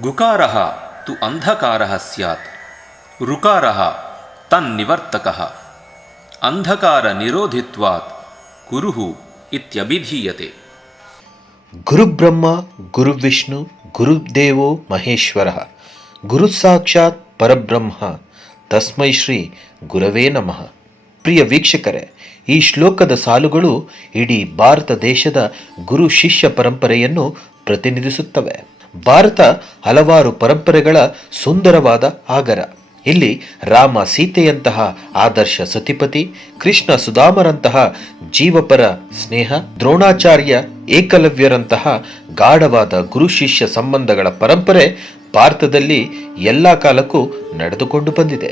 ಗುಕಾರಃ ತು ಅಂಧಕಾರ ಸ್ಯಾತ್. ಋಕಾರಃ ತನ್ನಿವರ್ತಕ ಅಂಧಕಾರ ನಿರೋಧಿತ್ವಾತ್ ಗುರುಹು ಇತ್ಯಭಿಧೀಯತೆ. ಗುರುಬ್ರಹ್ಮ, ಗುರುವಿಷ್ಣು, ಗುರುದೇವೋ ಮಹೇಶ್ವರ. ಗುರು ಸಾಕ್ಷಾತ್ ಪರಬ್ರಹ್ಮ. ತಸ್ಮೈ ಶ್ರೀ ಗುರವೇ ನಮಃ. ಪ್ರಿಯ ವೀಕ್ಷಕರೇ, ಈ ಶ್ಲೋಕದ ಸಾಲುಗಳು ಇಡೀ ಭಾರತ ದೇಶದ ಗುರು ಶಿಷ್ಯ ಪರಂಪರೆಯನ್ನು ಪ್ರತಿನಿಧಿಸುತ್ತವೆ. ಭಾರತ ಹಲವಾರು ಪರಂಪರೆಗಳ ಸುಂದರವಾದ ಆಗರ. ಇಲ್ಲಿ ರಾಮ ಸೀತೆಯಂತಹ ಆದರ್ಶ ಸತಿಪತಿ, ಕೃಷ್ಣ ಸುಧಾಮರಂತಹ ಜೀವಪರ ಸ್ನೇಹ, ದ್ರೋಣಾಚಾರ್ಯ ಏಕಲವ್ಯರಂತಹ ಗಾಢವಾದ ಗುರು ಶಿಷ್ಯ ಸಂಬಂಧಗಳ ಪರಂಪರೆ ಭಾರತದಲ್ಲಿ ಎಲ್ಲ ಕಾಲಕ್ಕೂ ನಡೆದುಕೊಂಡು ಬಂದಿದೆ.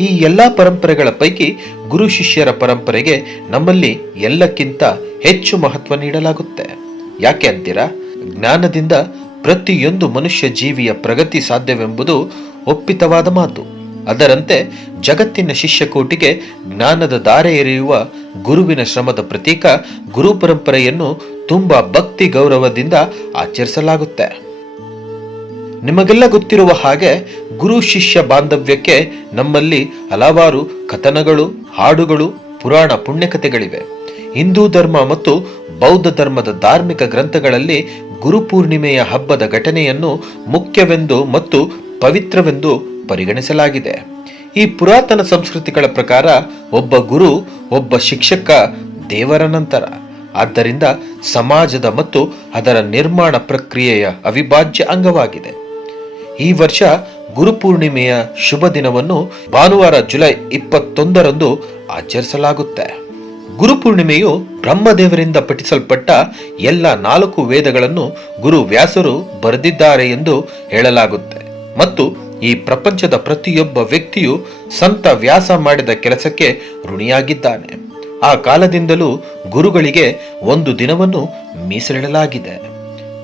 ಈ ಎಲ್ಲ ಪರಂಪರೆಗಳ ಪೈಕಿ ಗುರು ಶಿಷ್ಯರ ಪರಂಪರೆಗೆ ನಮ್ಮಲ್ಲಿ ಎಲ್ಲಕ್ಕಿಂತ ಹೆಚ್ಚು ಮಹತ್ವ ನೀಡಲಾಗುತ್ತೆ. ಯಾಕೆ ಅಂತೀರಾ? ಜ್ಞಾನದಿಂದ ಪ್ರತಿಯೊಂದು ಮನುಷ್ಯ ಜೀವಿಯ ಪ್ರಗತಿ ಸಾಧ್ಯವೆಂಬುದು ಒಪ್ಪಿತವಾದ ಮಾತು. ಅದರಂತೆ ಜಗತ್ತಿನ ಶಿಷ್ಯಕೋಟಿಗೆ ಜ್ಞಾನದ ದಾರೆ ಎರೆಯುವ ಗುರುವಿನ ಶ್ರಮದ ಪ್ರತೀಕ ಗುರು ಪರಂಪರೆಯನ್ನು ತುಂಬಾ ಭಕ್ತಿ ಗೌರವದಿಂದ ಆಚರಿಸಲಾಗುತ್ತೆ. ನಿಮಗೆಲ್ಲ ಗೊತ್ತಿರುವ ಹಾಗೆ ಗುರು ಶಿಷ್ಯ ಬಾಂಧವ್ಯಕ್ಕೆ ನಮ್ಮಲ್ಲಿ ಹಲವಾರು ಕಥನಗಳು, ಹಾಡುಗಳು, ಪುರಾಣ ಪುಣ್ಯಕಥೆಗಳಿವೆ. ಹಿಂದೂ ಧರ್ಮ ಮತ್ತು ಬೌದ್ಧ ಧರ್ಮದ ಧಾರ್ಮಿಕ ಗ್ರಂಥಗಳಲ್ಲಿ ಗುರುಪೂರ್ಣಿಮೆಯ ಹಬ್ಬದ ಘಟನೆಯನ್ನು ಮುಖ್ಯವೆಂದು ಮತ್ತು ಪವಿತ್ರವೆಂದು ಪರಿಗಣಿಸಲಾಗಿದೆ. ಈ ಪುರಾತನ ಸಂಸ್ಕೃತಿಗಳ ಪ್ರಕಾರ ಒಬ್ಬ ಗುರು, ಒಬ್ಬ ಶಿಕ್ಷಕ ದೇವರ ನಂತರ. ಆದ್ದರಿಂದ ಸಮಾಜದ ಮತ್ತು ಅದರ ನಿರ್ಮಾಣ ಪ್ರಕ್ರಿಯೆಯ ಅವಿಭಾಜ್ಯ ಅಂಗವಾಗಿದೆ. ಈ ವರ್ಷ ಗುರುಪೂರ್ಣಿಮೆಯ ಶುಭ ದಿನವನ್ನು ಭಾನುವಾರ ಜುಲೈ ಇಪ್ಪತ್ತೊಂದರಂದು ಆಚರಿಸಲಾಗುತ್ತೆ. ಗುರುಪೂರ್ಣಿಮೆಯು ಬ್ರಹ್ಮದೇವರಿಂದ ಪಠಿಸಲ್ಪಟ್ಟ ಎಲ್ಲ ನಾಲ್ಕು ವೇದಗಳನ್ನು ಗುರು ವ್ಯಾಸರು ಬರೆದಿದ್ದಾರೆ ಎಂದು ಹೇಳಲಾಗುತ್ತೆ. ಮತ್ತು ಈ ಪ್ರಪಂಚದ ಪ್ರತಿಯೊಬ್ಬ ವ್ಯಕ್ತಿಯು ಸಂತ ವ್ಯಾಸ ಮಾಡಿದ ಕೆಲಸಕ್ಕೆ ಋಣಿಯಾಗಿದ್ದಾನೆ. ಆ ಕಾಲದಿಂದಲೂ ಗುರುಗಳಿಗೆ ಒಂದು ದಿನವನ್ನು ಮೀಸಲಿಡಲಾಗಿದೆ.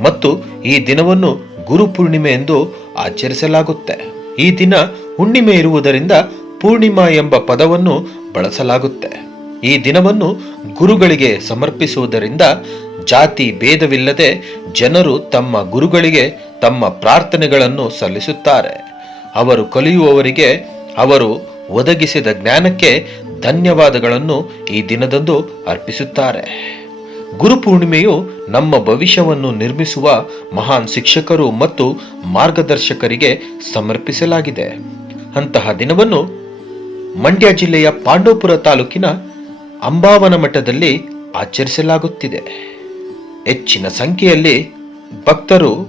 ಮತ್ತು ಈ ದಿನವನ್ನು ಗುರುಪೂರ್ಣಿಮೆ ಎಂದು ಆಚರಿಸಲಾಗುತ್ತೆ. ಈ ದಿನ ಹುಣ್ಣಿಮೆ ಇರುವುದರಿಂದ ಪೂರ್ಣಿಮಾ ಎಂಬ ಪದವನ್ನು ಬಳಸಲಾಗುತ್ತೆ. ಈ ದಿನವನ್ನು ಗುರುಗಳಿಗೆ ಸಮರ್ಪಿಸುವುದರಿಂದ ಜಾತಿ ಭೇದವಿಲ್ಲದೆ ಜನರು ತಮ್ಮ ಗುರುಗಳಿಗೆ ತಮ್ಮ ಪ್ರಾರ್ಥನೆಗಳನ್ನು ಸಲ್ಲಿಸುತ್ತಾರೆ. ಅವರು ಕಲಿಯುವವರಿಗೆ ಅವರು ಒದಗಿಸಿದ ಜ್ಞಾನಕ್ಕೆ ಧನ್ಯವಾದಗಳನ್ನು ಈ ದಿನದಂದು ಅರ್ಪಿಸುತ್ತಾರೆ. ಗುರುಪೂರ್ಣಿಮೆಯು ನಮ್ಮ ಭವಿಷ್ಯವನ್ನು ನಿರ್ಮಿಸುವ ಮಹಾನ್ ಶಿಕ್ಷಕರು ಮತ್ತು ಮಾರ್ಗದರ್ಶಕರಿಗೆ ಸಮರ್ಪಿಸಲಾಗಿದೆ. ಅಂತಹ ದಿನವನ್ನು ಮಂಡ್ಯ ಜಿಲ್ಲೆಯ ಪಾಂಡವಪುರ ತಾಲೂಕಿನ ಅಂಬಾವನ ಮಠದಲ್ಲಿ ಆಚರಿಸಲಾಗುತ್ತಿದೆ. ಹೆಚ್ಚಿನ ಸಂಖ್ಯೆಯಲ್ಲಿ ಭಕ್ತರು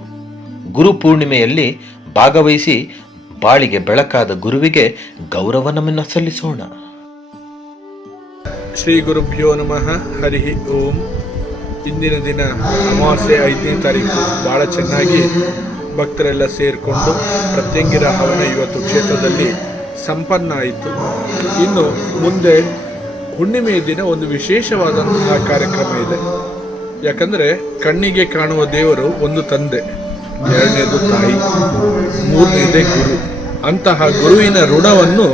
ಗುರುಪೂರ್ಣಿಮೆಯಲ್ಲಿ ಭಾಗವಹಿಸಿ ಬಾಳಿಗೆ ಬೆಳಕಾದ ಗುರುವಿಗೆ ಗೌರವ ನಮನ ಸಲ್ಲಿಸೋಣ. ಶ್ರೀ ಗುರುಭ್ಯೋ ನಮಃ. ಹರಿ ಓಂ. ಇಂದಿನ ದಿನ ಅಮಾವಾಸ್ಯೆ ಐದನೇ ತಾರೀಕು ಭಾಳ ಚೆನ್ನಾಗಿ ಭಕ್ತರೆಲ್ಲ ಸೇರಿಕೊಂಡು ಪ್ರತ್ಯಂಗಿರ ಹವನ ಇವತ್ತು ಕ್ಷೇತ್ರದಲ್ಲಿ ಸಂಪನ್ನ ಆಯಿತು. ಇನ್ನು ಮುಂದೆ ಹುಣ್ಣಿಮೆಯ ದಿನ ಒಂದು ವಿಶೇಷವಾದಂತಹ ಕಾರ್ಯಕ್ರಮ ಇದೆ. ಯಾಕಂದರೆ ಕಣ್ಣಿಗೆ ಕಾಣುವ ದೇವರು ಒಂದು ತಂದೆ, ಎರಡನೇದು ತಾಯಿ, ಮೂರನೇದೇ ಗುರು. ಅಂತಹ ಗುರುವಿನ ಋಣವನ್ನು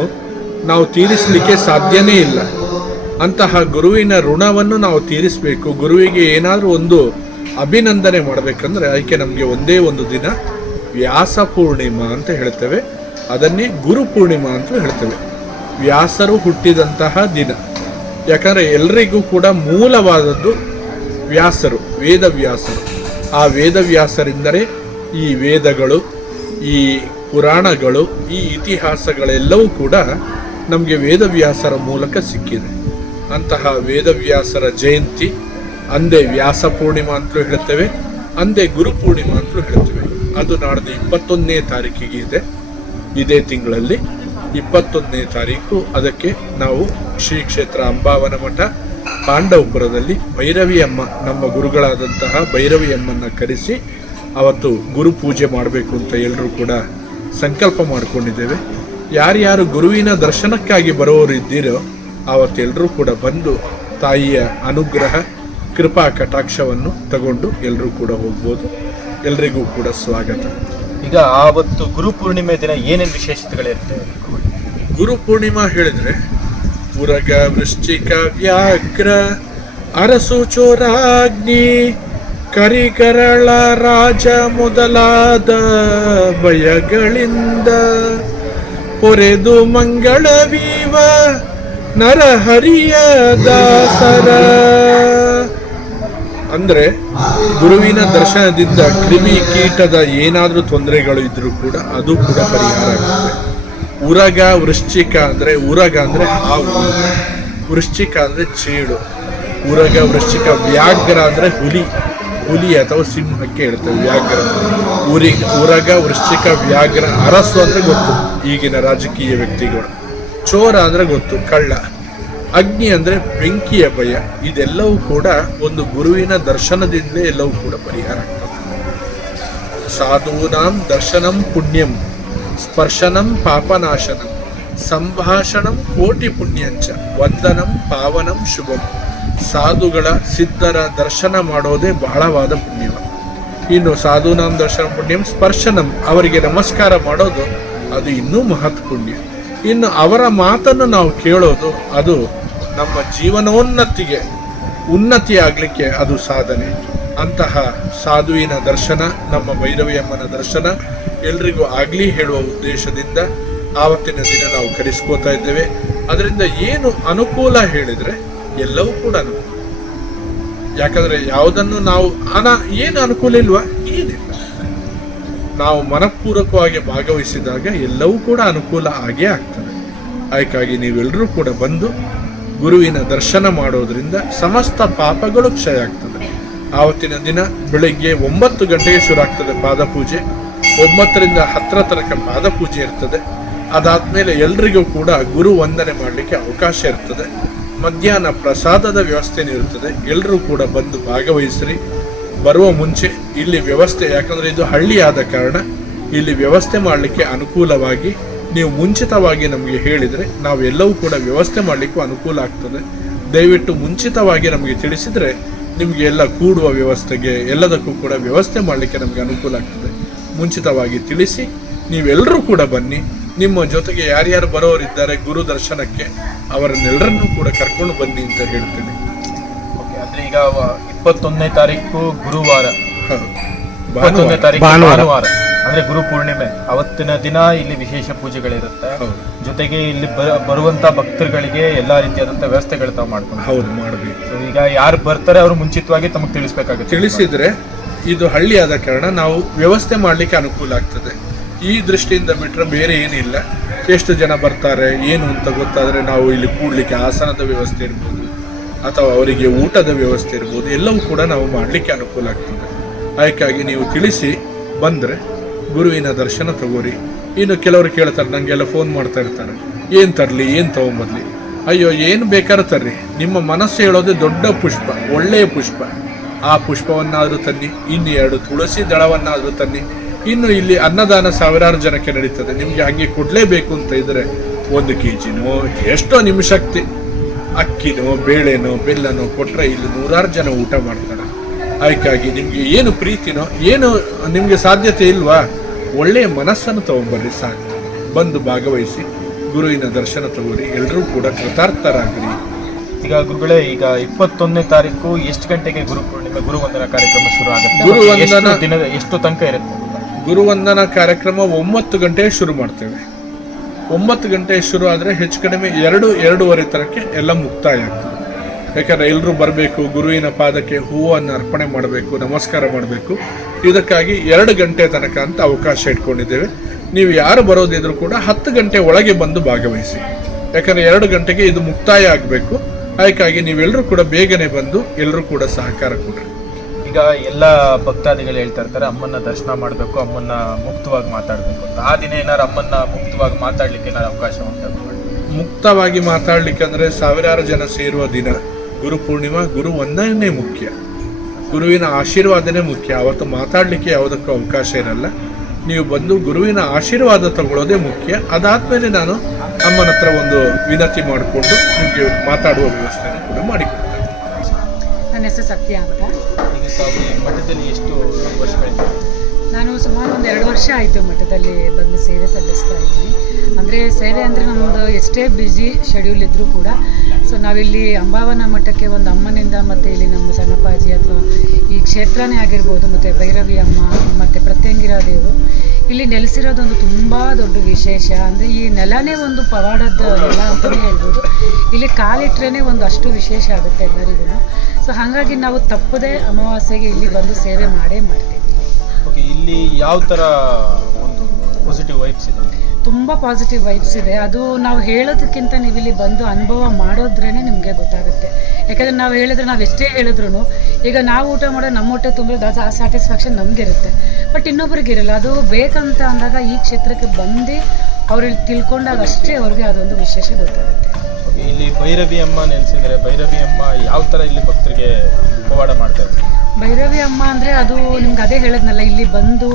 ನಾವು ತೀರಿಸಲಿಕ್ಕೆ ಸಾಧ್ಯನೇ ಇಲ್ಲ. ಅಂತಹ ಗುರುವಿನ ಋಣವನ್ನು ನಾವು ತೀರಿಸಬೇಕು. ಗುರುವಿಗೆ ಏನಾದರೂ ಒಂದು ಅಭಿನಂದನೆ ಮಾಡಬೇಕಂದ್ರೆ ಅದಕ್ಕೆ ನಮಗೆ ಒಂದೇ ಒಂದು ದಿನ ವ್ಯಾಸ ಪೂರ್ಣಿಮಾ ಅಂತ ಹೇಳ್ತೇವೆ. ಅದನ್ನೇ ಗುರು ಪೂರ್ಣಿಮಾ ಅಂತ ಹೇಳ್ತೇವೆ. ವ್ಯಾಸರು ಹುಟ್ಟಿದಂತಹ ದಿನ. ಯಾಕಂದರೆ ಎಲ್ರಿಗೂ ಕೂಡ ಮೂಲವಾದದ್ದು ವ್ಯಾಸರು, ವೇದವ್ಯಾಸರು. ಆ ವೇದವ್ಯಾಸರಿಂದಲೇ ಈ ವೇದಗಳು, ಈ ಪುರಾಣಗಳು, ಈ ಇತಿಹಾಸಗಳೆಲ್ಲವೂ ಕೂಡ ನಮಗೆ ವೇದವ್ಯಾಸರ ಮೂಲಕ ಸಿಕ್ಕಿದೆ. ಅಂತಹ ವೇದವ್ಯಾಸರ ಜಯಂತಿ, ಅಂದೇ ವ್ಯಾಸ ಪೂರ್ಣಿಮಾ ಅಂತಲೂ ಹೇಳ್ತೇವೆ, ಅಂದೇ ಗುರು ಪೂರ್ಣಿಮಾ ಅಂತಲೂ ಹೇಳ್ತೇವೆ. ಅದು ನಾಡಿದ ಇಪ್ಪತ್ತೊಂದನೇ ತಾರೀಕಿಗೆ ಇದೆ. ಇದೇ ತಿಂಗಳಲ್ಲಿ ಇಪ್ಪತ್ತೊಂದನೇ ತಾರೀಕು, ಅದಕ್ಕೆ ನಾವು ಶ್ರೀ ಕ್ಷೇತ್ರ ಅಂಬಾವನ ಮಠ ಪಾಂಡವಪುರದಲ್ಲಿ ಭೈರವಿ ಅಮ್ಮ ನಮ್ಮ ಗುರುಗಳಾದಂತಹ ಭೈರವಿ ಅಮ್ಮನ್ನ ಕರೆಸಿ ಅವತ್ತು ಗುರು ಪೂಜೆ ಮಾಡಬೇಕು ಅಂತ ಎಲ್ಲರೂ ಕೂಡ ಸಂಕಲ್ಪ ಮಾಡಿಕೊಂಡಿದ್ದೇವೆ. ಯಾರ್ಯಾರು ಗುರುವಿನ ದರ್ಶನಕ್ಕಾಗಿ ಬರೋರು ಇದ್ದೀರೋ ಅವತ್ತೆಲ್ಲರೂ ಕೂಡ ಬಂದು ತಾಯಿಯ ಅನುಗ್ರಹ, ಕೃಪಾ, ಕಟಾಕ್ಷವನ್ನು ತಗೊಂಡು ಎಲ್ಲರೂ ಕೂಡ ಹೋಗ್ಬೋದು. ಎಲ್ರಿಗೂ ಕೂಡ ಸ್ವಾಗತ. ಈಗ ಆವತ್ತು ಗುರು ಪೂರ್ಣಿಮೆ ದಿನ ಏನೇನು ವಿಶೇಷತೆಗಳಿರುತ್ತೆ? ಗುರು ಪೂರ್ಣಿಮಾ ಹೇಳಿದ್ರೆ, ಉರಗ ವೃಶ್ಚಿಕ ವ್ಯಾಘ್ರ, ಅರಸು ಚೋರಾಗ್ನಿ ಕರಿಕರಳ ರಾಜ ಮೊದಲಾದ ಭಯಗಳಿಂದ ಹೊರೆದು ಮಂಗಳವೀವ ನರಹರಿಯ ದಾಸರ. ಅಂದ್ರೆ ಗುರುವಿನ ದರ್ಶನದಿಂದ ಕ್ರಿಮಿ ಕೀಟದ ಏನಾದರೂ ತೊಂದರೆಗಳು ಇದ್ದರೂ ಕೂಡ ಅದು ಕೂಡ ಪರಿಹಾರ ಆಗುತ್ತೆ. ಉರಗ, ವೃಶ್ಚಿಕ ಅಂದ್ರೆ ಉರಗ ಅಂದ್ರೆ ಹಾವು, ವೃಶ್ಚಿಕ ಅಂದ್ರೆ ಚೇಳು ಉರಗ, ವೃಶ್ಚಿಕ ವ್ಯಾಘ್ರ ಅಂದ್ರೆ ಹುಲಿ ಹುಲಿ ಅಥವಾ ಸಿಂಹಕ್ಕೆ ಇರುತ್ತೆ ವ್ಯಾಘ್ರ. ಉರಿ, ಉರಗ, ವೃಶ್ಚಿಕ, ವ್ಯಾಘ್ರ, ಅರಸು ಅಂದರೆ ಗೊತ್ತು ಈಗಿನ ರಾಜಕೀಯ ವ್ಯಕ್ತಿಗಳು. ಚೋರ ಅಂದ್ರೆ ಗೊತ್ತು, ಕಳ್ಳ. ಅಗ್ನಿ ಅಂದ್ರೆ ಬೆಂಕಿಯ ಭಯ. ಇದೆಲ್ಲವೂ ಕೂಡ ಒಂದು ಗುರುವಿನ ದರ್ಶನದಿಂದಲೇ ಎಲ್ಲವೂ ಕೂಡ ಪರಿಹಾರ ಸಾಧೂನಾಂ ದರ್ಶನಂ ಪುಣ್ಯಂ, ಸ್ಪರ್ಶನಂ ಪಾಪನಾಶನಂ, ಸಂಭಾಷಣಂ ಕೋಟಿ ಪುಣ್ಯಂಚ, ವಂದನಂ ಪಾವನಂ ಶುಭಂ. ಸಾಧುಗಳ ಸಿದ್ಧರ ದರ್ಶನ ಮಾಡೋದೇ ಬಹಳವಾದ ಪುಣ್ಯವ. ಇನ್ನು ಸಾಧುನಾಂ ದರ್ಶನ ಪುಣ್ಯಂ, ಸ್ಪರ್ಶನಂ, ಅವರಿಗೆ ನಮಸ್ಕಾರ ಮಾಡೋದು ಅದು ಇನ್ನೂ ಮಹತ್ ಪುಣ್ಯ ಇನ್ನು ಅವರ ಮಾತನ್ನು ನಾವು ಕೇಳೋದು ಅದು ನಮ್ಮ ಜೀವನೋನ್ನತಿಗೆ ಉನ್ನತಿ ಆಗಲಿಕ್ಕೆ ಅದು ಸಾಧನೆ. ಅಂತಹ ಸಾಧುವಿನ ದರ್ಶನ, ನಮ್ಮ ಭೈರವಿಯಮ್ಮನ ದರ್ಶನ ಎಲ್ರಿಗೂ ಆಗಲಿ ಹೇಳುವ ಉದ್ದೇಶದಿಂದ ಆವತ್ತಿನ ದಿನ ನಾವು ಕರೆಸ್ಕೋತಾ ಇದ್ದೇವೆ. ಅದರಿಂದ ಏನು ಅನುಕೂಲ ಹೇಳಿದರೆ ಎಲ್ಲವೂ ಕೂಡ ಅನುಕೂಲ. ಯಾಕಂದರೆ ಯಾವುದನ್ನು ನಾವು, ಅನ, ಏನು ಅನುಕೂಲ ಇಲ್ವಾ? ಏನಿಲ್ಲ. ನಾವು ಮನಪೂರ್ವಕವಾಗಿ ಭಾಗವಹಿಸಿದಾಗ ಎಲ್ಲವೂ ಕೂಡ ಅನುಕೂಲ ಆಗೇ ಆಗ್ತದೆ. ಅದಕ್ಕಾಗಿ ನೀವೆಲ್ಲರೂ ಕೂಡ ಬಂದು ಗುರುವಿನ ದರ್ಶನ ಮಾಡೋದರಿಂದ ಸಮಸ್ತ ಪಾಪಗಳು ಕ್ಷಯ ಆಗ್ತದೆ. ಆವತ್ತಿನ ದಿನ ಬೆಳಿಗ್ಗೆ ಒಂಬತ್ತು ಗಂಟೆಗೆ ಶುರು ಆಗ್ತದೆ ಪಾದಪೂಜೆ ಒಂಬತ್ತರಿಂದ ಹತ್ತರ ತನಕ ಪಾದಪೂಜೆ ಇರ್ತದೆ. ಅದಾದ್ಮೇಲೆ ಎಲ್ರಿಗೂ ಕೂಡ ಗುರು ವಂದನೆ ಮಾಡಲಿಕ್ಕೆ ಅವಕಾಶ ಇರ್ತದೆ. ಮಧ್ಯಾಹ್ನ ಪ್ರಸಾದದ ವ್ಯವಸ್ಥೆನೂ ಇರ್ತದೆ. ಎಲ್ಲರೂ ಕೂಡ ಬಂದು ಭಾಗವಹಿಸ್ರಿ. ಬರುವ ಮುಂಚೆ ಇಲ್ಲಿ ವ್ಯವಸ್ಥೆ, ಯಾಕಂದ್ರೆ ಇದು ಹಳ್ಳಿ ಆದ ಕಾರಣ ಇಲ್ಲಿ ವ್ಯವಸ್ಥೆ ಮಾಡಲಿಕ್ಕೆ ಅನುಕೂಲವಾಗಿ ನೀವು ಮುಂಚಿತವಾಗಿ ನಮಗೆ ಹೇಳಿದರೆ ನಾವು ಎಲ್ಲವೂ ಕೂಡ ವ್ಯವಸ್ಥೆ ಮಾಡಲಿಕ್ಕೂ ಅನುಕೂಲ ಆಗ್ತದೆ. ದಯವಿಟ್ಟು ಮುಂಚಿತವಾಗಿ ನಮಗೆ ತಿಳಿಸಿದರೆ ನಿಮಗೆ ಎಲ್ಲ ಕೂಡುವ ವ್ಯವಸ್ಥೆಗೆ, ಎಲ್ಲದಕ್ಕೂ ಕೂಡ ವ್ಯವಸ್ಥೆ ಮಾಡಲಿಕ್ಕೆ ನಮಗೆ ಅನುಕೂಲ ಆಗ್ತದೆ. ಮುಂಚಿತವಾಗಿ ತಿಳಿಸಿ, ನೀವೆಲ್ಲರೂ ಕೂಡ ಬನ್ನಿ. ನಿಮ್ಮ ಜೊತೆಗೆ ಯಾರ್ಯಾರು ಬರೋರಿದ್ದಾರೆ ಗುರು ದರ್ಶನಕ್ಕೆ, ಅವರನ್ನೆಲ್ಲರನ್ನೂ ಕೂಡ ಕರ್ಕೊಂಡು ಬನ್ನಿ ಅಂತ ಹೇಳ್ತೇನೆ. ಈಗ ಇಪ್ಪತ್ತೊಂದನೇ ತಾರೀಕು ಗುರುವಾರ. ಇಪ್ಪತ್ತೊಂದನೇ ತಾರೀಕು ಭಾನುವಾರ. ಅಂದ್ರೆ ಗುರು ಪೂರ್ಣಿಮೆ. ಅವತ್ತಿನ ದಿನ ಇಲ್ಲಿ ವಿಶೇಷ ಪೂಜೆಗಳಿರುತ್ತೆ. ಹೌದು. ಜೊತೆಗೆ ಇಲ್ಲಿ ಬ- ಬರುವಂತ ಭಕ್ತರುಗಳಿಗೆ ಎಲ್ಲಾ ರೀತಿಯಾದಂತ ವ್ಯವಸ್ಥೆಗಳು ತಾವು ಮಾಡ್ಕೊಂಡು ಹೌದು ಮಾಡಬೇಕು. ಸೊ ಈಗ ಯಾರು ಬರ್ತಾರೆ ಅವರು ಮುಂಚಿತವಾಗಿ ತಮಗೆ ತಿಳಿಸ್ಬೇಕಾಗುತ್ತೆ. ತಿಳಿಸಿದ್ರೆ ಇದು ಹಳ್ಳಿ ಆದ ಕಾರಣ ನಾವು ವ್ಯವಸ್ಥೆ ಮಾಡಲಿಕ್ಕೆ ಅನುಕೂಲ ಆಗ್ತದೆ. ಈ ದೃಷ್ಟಿಯಿಂದ ಬಿಟ್ಟರೆ ಬೇರೆ ಏನಿಲ್ಲ. ಎಷ್ಟು ಜನ ಬರ್ತಾರೆ ಏನು ಅಂತ ಗೊತ್ತಾದರೆ ನಾವು ಇಲ್ಲಿ ಕೂಡ್ಲಿಕ್ಕೆ ಆಸನದ ವ್ಯವಸ್ಥೆ ಇರ್ಬೋದು. ಅಥವಾ ಅವರಿಗೆ ಊಟದ ವ್ಯವಸ್ಥೆ ಇರ್ಬೋದು, ಎಲ್ಲವೂ ಕೂಡ ನಾವು ಮಾಡಲಿಕ್ಕೆ ಅನುಕೂಲ ಆಗ್ತದೆ. ಅದಕ್ಕಾಗಿ ನೀವು ತಿಳಿಸಿ, ಬಂದರೆ ಗುರುವಿನ ದರ್ಶನ ತಗೋರಿ. ಇನ್ನು ಕೆಲವರು ಕೇಳ್ತಾರೆ ನನಗೆಲ್ಲ ಫೋನ್ ಮಾಡ್ತಾ ಇರ್ತಾರೆ. ಏನು ತರಲಿ, ಏನು ತೊಗೊಂಬರ್ಲಿ ಅಯ್ಯೋ, ಏನು ಬೇಕಾದ್ರೂ ತರ್ರಿ. ನಿಮ್ಮ ಮನಸ್ಸು ಹೇಳೋದು ದೊಡ್ಡ ಪುಷ್ಪ, ಒಳ್ಳೆಯ ಪುಷ್ಪ. ಆ ಪುಷ್ಪವನ್ನಾದರೂ ತನ್ನಿ, ಇನ್ನು ಎರಡು ತುಳಸಿ ದಳವನ್ನಾದರೂ ತನ್ನಿ. ಇನ್ನು ಇಲ್ಲಿ ಅನ್ನದಾನ ಸಾವಿರಾರು ಜನಕ್ಕೆ ನಡೀತದೆ. ನಿಮಗೆ ಹಾಗೆ ಕೊಡಲೇಬೇಕು ಅಂತ ಇದ್ರೆ, ಒಂದು ಕೆ ಜಿನೋ ಎಷ್ಟೋ ನಿಮ್ಮ ಶಕ್ತಿ. ಅಕ್ಕಿನೋ ಬೇಳೆನೋ ಬೆಲ್ಲನೋ ಕೊಟ್ಟರೆ ಇಲ್ಲಿ ನೂರಾರು ಜನ ಊಟ ಮಾಡ್ತಾರೆ. ಅದಕ್ಕಾಗಿ ನಿಮಗೆ ಏನು ಪ್ರೀತಿನೋ ಏನು ನಿಮಗೆ ಸಾಧ್ಯತೆ ಇಲ್ವಾ? ಒಳ್ಳೆಯ ಮನಸ್ಸನ್ನು ತಗೊಂಬರ್ರಿ ಸಾಕು. ಬಂದು ಭಾಗವಹಿಸಿ ಗುರುವಿನ ದರ್ಶನ ತಗೋರಿ ಎಲ್ಲರೂ ಕೂಡ ಕೃತಾರ್ಥರಾಗ್ರಿ. ಈಗ ಗುರುಗಳೇ ಈಗ ಇಪ್ಪತ್ತೊಂದನೇ ತಾರೀಕು ಎಷ್ಟು ಗಂಟೆಗೆ ಗುರು ಪೂರ್ಣಿಮೆ ಗುರುವಂದನ ಕಾರ್ಯಕ್ರಮ ಶುರು ಆಗುತ್ತೆ? ಗುರುವಂದನ ದಿನದ ಎಷ್ಟು ತನಕ ಇರುತ್ತೆ ಗುರುವಂದನ ಕಾರ್ಯಕ್ರಮ ಒಂಬತ್ತು ಗಂಟೆಗೆ ಶುರು ಮಾಡ್ತೇವೆ. ಒಂಬತ್ತು ಗಂಟೆ ಶುರು ಆದರೆ ಹೆಚ್ಚು ಕಡಿಮೆ ಎರಡು, ಎರಡೂವರೆ ತನಕ ಎಲ್ಲ ಮುಕ್ತಾಯ ಆಗ್ತದೆ. ಯಾಕಂದರೆ ಎಲ್ಲರೂ ಬರಬೇಕು, ಗುರುವಿನ ಪಾದಕ್ಕೆ ಹೂವನ್ನು ಅರ್ಪಣೆ ಮಾಡಬೇಕು, ನಮಸ್ಕಾರ ಮಾಡಬೇಕು. ಇದಕ್ಕಾಗಿ ಎರಡು ಗಂಟೆ ತನಕ ಅಂತ ಅವಕಾಶ ಇಟ್ಕೊಂಡಿದ್ದೇವೆ. ನೀವು ಯಾರು ಬರೋದಿದ್ರು ಕೂಡ ಹತ್ತು ಗಂಟೆ ಒಳಗೆ ಬಂದು ಭಾಗವಹಿಸಿ. ಯಾಕಂದರೆ ಎರಡು ಗಂಟೆಗೆ ಇದು ಮುಕ್ತಾಯ ಆಗಬೇಕು. ಅದಕ್ಕಾಗಿ ನೀವೆಲ್ಲರೂ ಕೂಡ ಬೇಗನೆ ಬಂದು ಎಲ್ಲರೂ ಕೂಡ ಸಹಕಾರ ಕೊಡ್ರಿ. ಈಗ ಎಲ್ಲ ಭಕ್ತಾದಿಗಳು ಹೇಳ್ತಾ ಇರ್ತಾರೆ ಅಮ್ಮನ ದರ್ಶನ ಮಾಡಬೇಕು ಅಮ್ಮನ್ನ ಮುಕ್ತವಾಗಿ ಮಾತಾಡಬೇಕು ಅಂತ. ಆ ದಿನ ಏನಾರು ಅಮ್ಮನ್ನ ಮುಕ್ತವಾಗಿ ಮಾತಾಡ್ಲಿಕ್ಕೆ ಏನಾರು ಅವಕಾಶ ಉಂಟು? ಮುಕ್ತವಾಗಿ ಮಾತಾಡ್ಲಿಕ್ಕೆ ಅಂದ್ರೆ ಸಾವಿರಾರು ಜನ ಸೇರುವ ದಿನ. ಗುರು ಪೂರ್ಣಿಮಾ ಗುರು ಒಂದನೇ ಮುಖ್ಯ. ಗುರುವಿನ ಆಶೀರ್ವಾದನೇ ಮುಖ್ಯ. ಅವತ್ತು ಮಾತಾಡಲಿಕ್ಕೆ ಯಾವುದಕ್ಕೂ ಅವಕಾಶ ಇರಲ್ಲ. ನೀವು ಬಂದು ಗುರುವಿನ ಆಶೀರ್ವಾದ ತಗೊಳ್ಳೋದೇ ಮುಖ್ಯ. ಅದಾದ್ಮೇಲೆ ನಾನು ಅಮ್ಮನ ಹತ್ರ ಒಂದು ವಿನತಿ ಮಾಡಿಕೊಂಡು ನಿಮಗೆ ಮಾತಾಡುವ ವ್ಯವಸ್ಥೆಯನ್ನು ಕೂಡ ಮಾಡಿಕೊಡ್ತೇನೆ. ನನ್ನ ಹೆಸರು ಸತ್ಯ ಅಂತ. ತಾವು ಮಠದಲ್ಲಿ ಎಷ್ಟು ವರ್ಷಗಳಿಂದ? ನಾನು ಸುಮಾರು ಒಂದು ಎರಡು ವರ್ಷ ಆಯಿತು ಮಠದಲ್ಲಿ ಬಂದು ಸೇವೆ ಸಲ್ಲಿಸ್ತಾ ಇದ್ದೀನಿ. ಅಂದರೆ ಸೇವೆ ಅಂದರೆ ನಮ್ಮದು ಎಷ್ಟೇ ಬ್ಯುಸಿ ಶೆಡ್ಯೂಲ್ ಇದ್ದರೂ ಕೂಡ. ಸೊ ನಾವಿಲ್ಲಿ ಅಂಬಾವನ ಮಠಕ್ಕೆ ಒಂದು ಅಮ್ಮನಿಂದ ಮತ್ತು ಇಲ್ಲಿ ನಮ್ಮ ಸಣ್ಣಪ್ಪಾಜಿ ಅಥವಾ ಈ ಕ್ಷೇತ್ರನೇ ಆಗಿರ್ಬೋದು, ಮತ್ತು ಭೈರವಿ ಅಮ್ಮ, ಮತ್ತು ಪ್ರತ್ಯಂಗಿರ ದೇವರು. ಇಲ್ಲಿ ನೆಲೆಸಿರೋದೊಂದು ತುಂಬ ದೊಡ್ಡ ವಿಶೇಷ. ಅಂದರೆ ಈ ನೆಲನೇ ಒಂದು ಪವಾಡದ ನೆಲ ಅಂತಲೇ ಹೇಳ್ಬೋದು. ಇಲ್ಲಿ ಕಾಲಿಟ್ರೇ ಒಂದು ಅಷ್ಟು ವಿಶೇಷ ಆಗುತ್ತೆ ಎಲ್ಲರಿಗೂ ಸೊ ಹಾಗಾಗಿ ನಾವು ತಪ್ಪದೇ ಅಮಾವಾಸ್ಯೆಗೆ ಇಲ್ಲಿ ಬಂದು ಸೇವೆ ಮಾಡೇ ಮಾಡ್ತೀವಿ. ಓಕೆ ಇಲ್ಲಿ ಯಾವ ಥರ ಒಂದು ಪಾಸಿಟಿವ್ ವೈಬ್ಸ್ ಇದೆ? ತುಂಬ ಪಾಸಿಟಿವ್ ವೈಬ್ಸ್ ಇದೆ. ಅದು ನಾವು ಹೇಳೋದಕ್ಕಿಂತ ನೀವು ಇಲ್ಲಿ ಬಂದು ಅನುಭವ ಮಾಡೋದ್ರೇ ನಿಮಗೆ ಗೊತ್ತಾಗುತ್ತೆ. ಯಾಕಂದರೆ ನಾವು ಹೇಳಿದ್ರೆ ನಾವು ಎಷ್ಟೇ ಹೇಳಿದ್ರು ಈಗ ನಾವು ಊಟ ಮಾಡೋ ನಮ್ಮ ಹೊಟ್ಟೆ ತುಂಬಿದ್ರೆ ಆ ಸ್ಯಾಟಿಸ್ಫ್ಯಾಕ್ಷನ್ ನಮಗಿರುತ್ತೆ. ಬಟ್ ಇನ್ನೊಬ್ರಿಗೆ ಇರಲ್ಲ ಅದು ಬೇಕಂತ ಅಂದಾಗ ಈ ಕ್ಷೇತ್ರಕ್ಕೆ ಬಂದು ಅವ್ರಿಗೆ ತಿಳ್ಕೊಂಡಾಗ ಅಷ್ಟೇ ಅವ್ರಿಗೆ ಅದೊಂದು ವಿಶೇಷ ಗೊತ್ತಾಗುತ್ತೆ. ಇಲ್ಲಿ ಭೈರವಿ ಅಮ್ಮ ನೆನೆಸಿದರೆ ಭೈರವಿ ಅಮ್ಮ ಯಾವ ಥರ ಇಲ್ಲಿ ಭಕ್ತರಿಗೆ ಪವಾಡ ಮಾಡ್ತಾ ಇದ್ದಾರೆ? ಭೈರವಿ ಅಮ್ಮ ಅಂದರೆ ಅದು ನಿಮ್ಗೆ ಅದೇ ಹೇಳೋದ್ನಲ್ಲ, ಇಲ್ಲಿ ಬಂದು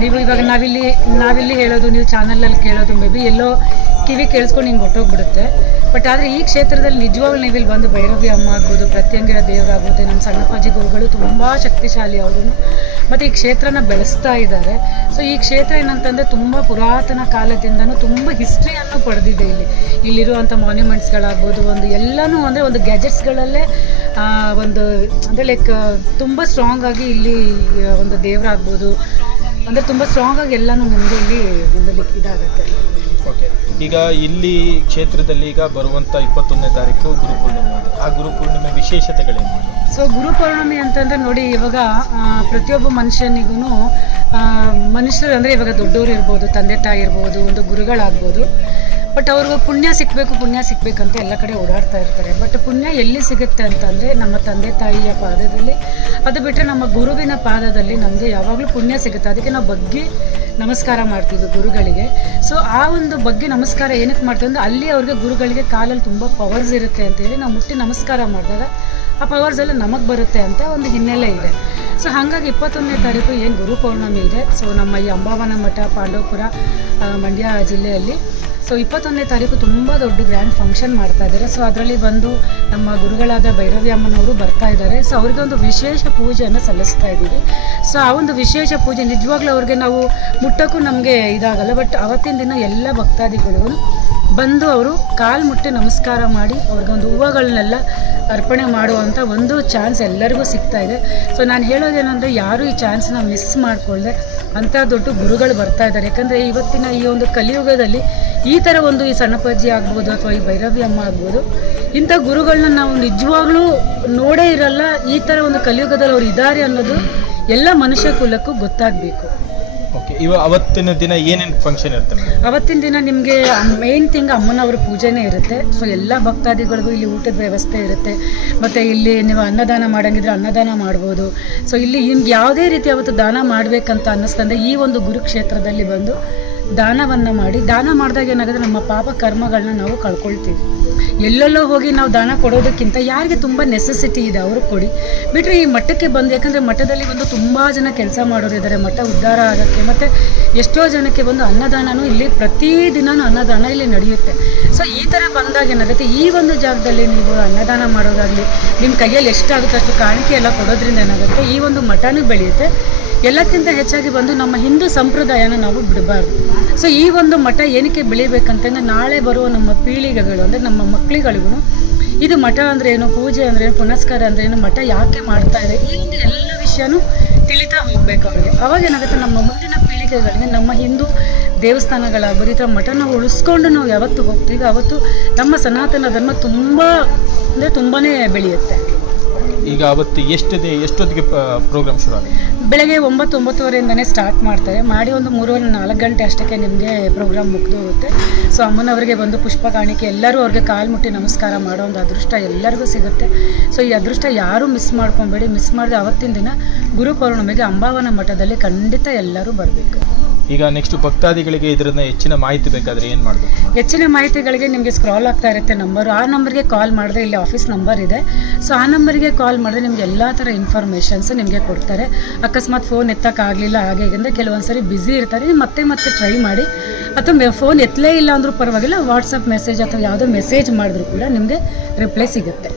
ನೀವು ಇವಾಗ ನಾವಿಲ್ಲಿ ನಾವಿಲ್ಲಿ ಹೇಳೋದು, ನೀವು ಚಾನಲಲ್ಲಿ ಕೇಳೋದು ಮೇ ಬಿ ಎಲ್ಲೋ ಕಿವಿ ಕೇಳಿಸ್ಕೊಂಡು ಹಿಂಗೆ ಹೊಟ್ಟೋಗ್ಬಿಡುತ್ತೆ ಬಟ್ ಆದರೆ ಈ ಕ್ಷೇತ್ರದಲ್ಲಿ ನಿಜವಾಗ್ಲೂ ನೀವು ಇಲ್ಲಿ ಬಂದು ಭೈರವಿ ಅಮ್ಮ ಆಗ್ಬೋದು, ಪ್ರತ್ಯಂಗಿರ ದೇವರಾಗ್ಬೋದು ನಮ್ಮ ಸಣ್ಣಪ್ಪಾಜಿ ಗುರುಗಳು ತುಂಬ ಶಕ್ತಿಶಾಲಿ ಅವರು ಮತ್ತು ಈ ಕ್ಷೇತ್ರನ ಬೆಳೆಸ್ತಾ ಇದ್ದಾರೆ. ಸೊ ಈ ಕ್ಷೇತ್ರ ಏನಂತಂದರೆ ತುಂಬ ಪುರಾತನ ಕಾಲದಿಂದನೂ ತುಂಬ ಹಿಸ್ಟ್ರಿಯನ್ನು ಪಡೆದಿದೆ ಇಲ್ಲಿ. ಇಲ್ಲಿರುವಂಥ ಮಾನ್ಯುಮೆಂಟ್ಸ್ಗಳಾಗ್ಬೋದು ಒಂದು ಎಲ್ಲನೂ ಅಂದರೆ ಒಂದು ಗ್ಯಾಜೆಟ್ಸ್ಗಳಲ್ಲೇ ಒಂದು ಅಂದರೆ ಲೈಕ್ ತುಂಬ ಸ್ಟ್ರಾಂಗ್ ಆಗಿ ಇಲ್ಲಿ ಒಂದು ದೇವರಾಗ್ಬೋದು. ಅಂದರೆ ತುಂಬ ಸ್ಟ್ರಾಂಗ್ ಆಗಿ ಎಲ್ಲನೂ ಮುಂದೆ ಇಲ್ಲಿ ಒಂದು ಇದಾಗುತ್ತೆ. ಓಕೆ ಈಗ ಇಲ್ಲಿ ಕ್ಷೇತ್ರದಲ್ಲಿ ಈಗ ಬರುವಂಥ ಇಪ್ಪತ್ತೊಂದನೇ ತಾರೀಕು ಗುರುಪೂರ್ಣಿಮೆ ಆ ಗುರುಪೂರ್ಣಿಮೆ ವಿಶೇಷತೆಗಳೇನು? ಸೊ ಗುರು ಪೌರ್ಣಮಿ ಅಂತಂದರೆ ನೋಡಿ, ಇವಾಗ ಪ್ರತಿಯೊಬ್ಬ ಮನುಷ್ಯನಿಗೂ ಮನುಷ್ಯರು ಅಂದರೆ ಇವಾಗ ದೊಡ್ಡವರು ಇರ್ಬೋದು, ತಂದೆ ತಾಯಿ ಇರ್ಬೋದು, ಒಂದು ಗುರುಗಳಾಗ್ಬೋದು. ಬಟ್ ಅವ್ರಿಗೆ ಪುಣ್ಯ ಸಿಕ್ಕಬೇಕು ಪುಣ್ಯ ಸಿಕ್ಕಬೇಕಂತ ಎಲ್ಲ ಕಡೆ ಓಡಾಡ್ತಾ ಇರ್ತಾರೆ. ಬಟ್ ಪುಣ್ಯ ಎಲ್ಲಿ ಸಿಗುತ್ತೆ ಅಂತಂದರೆ, ನಮ್ಮ ತಂದೆ ತಾಯಿಯ ಪಾದದಲ್ಲಿ. ಅದು ಬಿಟ್ಟರೆ ನಮ್ಮ ಗುರುವಿನ ಪಾದದಲ್ಲಿ ನಮಗೆ ಯಾವಾಗಲೂ ಪುಣ್ಯ ಸಿಗುತ್ತೆ. ಅದಕ್ಕೆ ನಾವು ಬಗ್ಗೆ ನಮಸ್ಕಾರ ಮಾಡ್ತೀವಿ ಗುರುಗಳಿಗೆ. ಸೊ ಆ ಒಂದು ಬಗ್ಗೆ ನಮಸ್ಕಾರ ಏನಕ್ಕೆ ಮಾಡ್ತೀವಿ ಅಂದರೆ, ಅಲ್ಲಿ ಅವ್ರಿಗೆ ಗುರುಗಳಿಗೆ ಕಾಲಲ್ಲಿ ತುಂಬ ಪವರ್ಸ್ ಇರುತ್ತೆ ಅಂತೇಳಿ ನಾವು ಮುಟ್ಟಿ ನಮಸ್ಕಾರ ಮಾಡಿದಾಗ ಆ ಪವರ್ಸ್ ಎಲ್ಲ ನಮಗೆ ಬರುತ್ತೆ ಅಂತ ಒಂದು ಹಿನ್ನೆಲೆ ಇದೆ. ಸೊ ಹಾಗಾಗಿ ಇಪ್ಪತ್ತೊಂದನೇ ತಾರೀಕು ಏನು ಗುರು ಪೌರ್ಣಮಿ ಇದೆ. ಸೊ ನಮ್ಮ ಈ ಅಂಬಾವನ ಮಠ ಪಾಂಡವಪುರ ಮಂಡ್ಯ ಜಿಲ್ಲೆಯಲ್ಲಿ ಸೊ ಇಪ್ಪತ್ತೊಂದನೇ ತಾರೀಕು ತುಂಬ ದೊಡ್ಡ ಗ್ರ್ಯಾಂಡ್ ಫಂಕ್ಷನ್ ಮಾಡ್ತಾ ಇದ್ದಾರೆ. ಸೊ ಅದರಲ್ಲಿ ಬಂದು ನಮ್ಮ ಗುರುಗಳಾದ ಭೈರವಿ ಅಮ್ಮನವರು ಬರ್ತಾ ಇದ್ದಾರೆ. ಸೊ ಅವ್ರಿಗೆ ಒಂದು ವಿಶೇಷ ಪೂಜೆಯನ್ನು ಸಲ್ಲಿಸ್ತಾ ಇದ್ದೀವಿ. ಸೊ ಆ ಒಂದು ವಿಶೇಷ ಪೂಜೆ ನಿಜವಾಗ್ಲೂ ಅವ್ರಿಗೆ ನಾವು ಮುಟ್ಟಕ್ಕೂ ನಮಗೆ ಇದಾಗಲ್ಲ ಬಟ್ ಅವತ್ತಿನ ದಿನ ಎಲ್ಲ ಭಕ್ತಾದಿಗಳು ಬಂದು ಅವರು ಕಾಲು ಮುಟ್ಟಿ ನಮಸ್ಕಾರ ಮಾಡಿ ಅವ್ರಿಗೊಂದು ಹೂವುಗಳನ್ನೆಲ್ಲ ಅರ್ಪಣೆ ಮಾಡುವಂಥ ಒಂದು ಚಾನ್ಸ್ ಎಲ್ಲರಿಗೂ ಸಿಗ್ತಾ ಇದೆ. ಸೊ ನಾನು ಹೇಳೋದೇನೆಂದರೆ ಯಾರೂ ಈ ಚಾನ್ಸ್ನ ಮಿಸ್ ಮಾಡಿಕೊಳ್ಳದೆ ಅಂಥ ದೊಡ್ಡ ಗುರುಗಳು ಬರ್ತಾ ಇದ್ದಾರೆ. ಯಾಕಂದರೆ ಇವತ್ತಿನ ಈ ಒಂದು ಕಲಿಯುಗದಲ್ಲಿ ಈ ಥರ ಒಂದು ಈ ಸಣ್ಣಪ್ಪಾಜಿ ಆಗ್ಬೋದು ಅಥವಾ ಈ ಭೈರವಿ ಅಮ್ಮ ಆಗ್ಬೋದು ಇಂಥ ಗುರುಗಳನ್ನ ನಾವು ನಿಜವಾಗ್ಲೂ ನೋಡೇ ಇರಲ್ಲ. ಈ ಥರ ಒಂದು ಕಲಿಯುಗದಲ್ಲಿ ಅವ್ರು ಇದ್ದಾರೆ ಅನ್ನೋದು ಎಲ್ಲ ಮನುಷ್ಯ ಕುಲಕ್ಕೂ ಗೊತ್ತಾಗಬೇಕು. ಓಕೆ ಇವ ಅವತ್ತಿನ ದಿನ ಏನೇನು ಫಂಕ್ಷನ್ ಇರುತ್ತೆ ಅವತ್ತಿನ ದಿನ ನಿಮಗೆ ಮೇನ್ ಥಿಂಗ್ ಅಮ್ಮನವ್ರ ಪೂಜೆನೇ ಇರುತ್ತೆ. ಸೊ ಎಲ್ಲ ಭಕ್ತಾದಿಗಳಿಗೂ ಇಲ್ಲಿ ಊಟದ ವ್ಯವಸ್ಥೆ ಇರುತ್ತೆ. ಮತ್ತು ಇಲ್ಲಿ ನೀವು ಅನ್ನದಾನ ಮಾಡಂಗಿದ್ರೆ ಅನ್ನದಾನ ಮಾಡ್ಬೋದು. ಸೊ ಇಲ್ಲಿ ನಿಮ್ಗೆ ಯಾವುದೇ ರೀತಿ ಅವತ್ತು ದಾನ ಮಾಡಬೇಕಂತ ಅನ್ನಿಸ್ತಂದ್ರೆ ಈ ಒಂದು ಗುರುಕ್ಷೇತ್ರದಲ್ಲಿ ಬಂದು ದಾನವನ್ನು ಮಾಡಿ, ದಾನ ಮಾಡಿದಾಗ ಏನಾಗುತ್ತೆ? ನಮ್ಮ ಪಾಪ ಕರ್ಮಗಳನ್ನ ನಾವು ಕಳ್ಕೊಳ್ತೀವಿ. ಎಲ್ಲೆಲ್ಲೋ ಹೋಗಿ ನಾವು ದಾನ ಕೊಡೋದಕ್ಕಿಂತ ಯಾರಿಗೆ ತುಂಬ ನೆಸೆಸಿಟಿ ಇದೆ ಅವರು ಕೊಡಿ. ಬಿಟ್ಟರೆ ಈ ಮಠಕ್ಕೆ ಬಂದು, ಯಾಕಂದರೆ ಮಠದಲ್ಲಿ ಬಂದು ತುಂಬ ಜನ ಕೆಲಸ ಮಾಡೋರು ಇದ್ದಾರೆ ಮಠ ಉದ್ಧಾರ ಆಗೋಕ್ಕೆ ಮತ್ತು ಎಷ್ಟೋ ಜನಕ್ಕೆ ಬಂದು ಅನ್ನದಾನನೂ ಇಲ್ಲಿ ಪ್ರತಿದಿನನೂ ಅನ್ನದಾನ ಇಲ್ಲಿ ನಡೆಯುತ್ತೆ. ಸೊ ಈ ಥರ ಬಂದಾಗ ಏನಾಗುತ್ತೆ? ಈ ಒಂದು ಜಾಗದಲ್ಲಿ ನೀವು ಅನ್ನದಾನ ಮಾಡೋದಾಗಲಿ ನಿಮ್ಮ ಕೈಯಲ್ಲಿ ಎಷ್ಟಾಗುತ್ತೆ ಅಷ್ಟು ಕಾಣಿಕೆ ಎಲ್ಲ ಕೊಡೋದ್ರಿಂದ ಏನಾಗುತ್ತೆ? ಈ ಒಂದು ಮಠನೂ ಬೆಳೆಯುತ್ತೆ. ಎಲ್ಲಕ್ಕಿಂತ ಹೆಚ್ಚಾಗಿ ಬಂದು ನಮ್ಮ ಹಿಂದೂ ಸಂಪ್ರದಾಯನ ನಾವು ಬಿಡಬಾರ್ದು. ಸೊ ಈ ಒಂದು ಮಠ ಏನಕ್ಕೆ ಬೆಳಿಬೇಕಂತಂದ್ರೆ ನಾಳೆ ಬರುವ ನಮ್ಮ ಪೀಳಿಗೆಗಳು, ಅಂದರೆ ನಮ್ಮ ಮಕ್ಕಳಿಗಳಿಗೂ ಇದು ಮಠ ಅಂದ್ರೆ ಏನು, ಪೂಜೆ ಅಂದ್ರೆ ಏನು, ಪುನಸ್ಕಾರ ಅಂದ್ರೆ ಏನು, ಮಠ ಯಾಕೆ ಮಾಡ್ತಾ ಇದೆ, ಈ ಎಲ್ಲ ವಿಷಯನೂ ತಿಳಿತಾ ಹೋಗ್ಬೇಕು ಅವ್ರಿಗೆ. ಅವಾಗ ಏನಾಗುತ್ತೆ, ನಮ್ಮ ಮುಂದಿನ ಪೀಳಿಗೆಗಳಿಗೆ, ನಮ್ಮ ಹಿಂದೂ ದೇವಸ್ಥಾನಗಳಾಗ್ಬೋದು, ಈ ಥರ ಮಠನ ಉಳಿಸ್ಕೊಂಡು ನಾವು ಯಾವತ್ತು ಹೋಗ್ತೀವಿ. ಅವತ್ತು ನಮ್ಮ ಸನಾತನ ಧರ್ಮ ತುಂಬ, ಅಂದರೆ ತುಂಬಾ ಬೆಳೆಯುತ್ತೆ. ಈಗ ಅವತ್ತು ಎಷ್ಟಿದೆ, ಎಷ್ಟೊತ್ತಿಗೆ ಪ್ರೋಗ್ರಾಮ್ ಶುರು ಆಗುತ್ತೆ? ಬೆಳಗ್ಗೆ ಒಂಬತ್ತು, ಒಂಬತ್ತುವರೆಯಿಂದನೇ ಸ್ಟಾರ್ಟ್ ಮಾಡ್ತಾರೆ. ಮಾಡಿ ಒಂದು ಮೂರುವರೆ, ನಾಲ್ಕು ಗಂಟೆ ಅಷ್ಟಕ್ಕೆ ನಿಮಗೆ ಪ್ರೋಗ್ರಾಮ್ ಮುಗಿದು ಹೋಗುತ್ತೆ. ಸೊ ಅಮ್ಮನವರಿಗೆ ಬಂದು ಪುಷ್ಪ ಕಾಣಿಕೆ, ಎಲ್ಲರೂ ಅವ್ರಿಗೆ ಕಾಲು ಮುಟ್ಟಿ ನಮಸ್ಕಾರ ಮಾಡೋ ಒಂದು ಅದೃಷ್ಟ ಎಲ್ಲರಿಗೂ ಸಿಗುತ್ತೆ. ಸೊ ಈ ಅದೃಷ್ಟ ಯಾರೂ ಮಿಸ್ ಮಾಡ್ಕೊಬೇಡಿ. ಮಿಸ್ ಮಾಡಿದೆ ಅವತ್ತಿನ ದಿನ ಗುರು ಪೌರ್ಣಿಮೆಗೆ ಅಂಬಾವನ ಮಠದಲ್ಲಿ ಖಂಡಿತ ಎಲ್ಲರೂ ಬರಬೇಕು. ಈಗ ನೆಕ್ಸ್ಟ್ ಭಕ್ತಾದಿಗಳಿಗೆ ಇದರಿಂದ ಹೆಚ್ಚಿನ ಮಾಹಿತಿ ಬೇಕಾದ್ರೆ ಏನು ಮಾಡಬೇಕು? ಹೆಚ್ಚಿನ ಮಾಹಿತಿಗಳಿಗೆ ನಿಮಗೆ ಸ್ಕ್ರಾಲ್ ಆಗ್ತಾ ಇರುತ್ತೆ ನಂಬರು ಆ ನಂಬರ್ಗೆ ಕಾಲ್ ಮಾಡಿದ್ರೆ ಇಲ್ಲಿ ಆಫೀಸ್ ನಂಬರ್ ಇದೆ. ಸೊ ಆ ನಂಬರ್ಗೆ ಕಾಲ್ ಮಾಡಿದ್ರೆ ನಿಮ್ಗೆ ಎಲ್ಲ ಥರ ಇನ್ಫಾರ್ಮೇಷನ್ಸ್ ನಿಮಗೆ ಕೊಡ್ತಾರೆ. ಅಕಸ್ಮಾತ್ ಫೋನ್ ಎತ್ತಕ್ಕಾಗಲಿಲ್ಲ ಹಾಗೆ ಹೀಗೆ ಅಂದರೆ ಕೆಲವೊಂದು ಸರಿ ಬ್ಯುಸಿ ಇರ್ತಾರೆ. ಮತ್ತೆ ಮತ್ತೆ ಟ್ರೈ ಮಾಡಿ. ಅಥವಾ ಫೋನ್ ಎತ್ತಲೇ ಇಲ್ಲ ಅಂದರೂ ಪರವಾಗಿಲ್ಲ ವಾಟ್ಸಪ್ ಮೆಸೇಜ್ ಅಥವಾ ಯಾವುದೋ ಮೆಸೇಜ್ ಮಾಡಿದ್ರು ಕೂಡ ನಿಮಗೆ ರಿಪ್ಲೈ ಸಿಗುತ್ತೆ.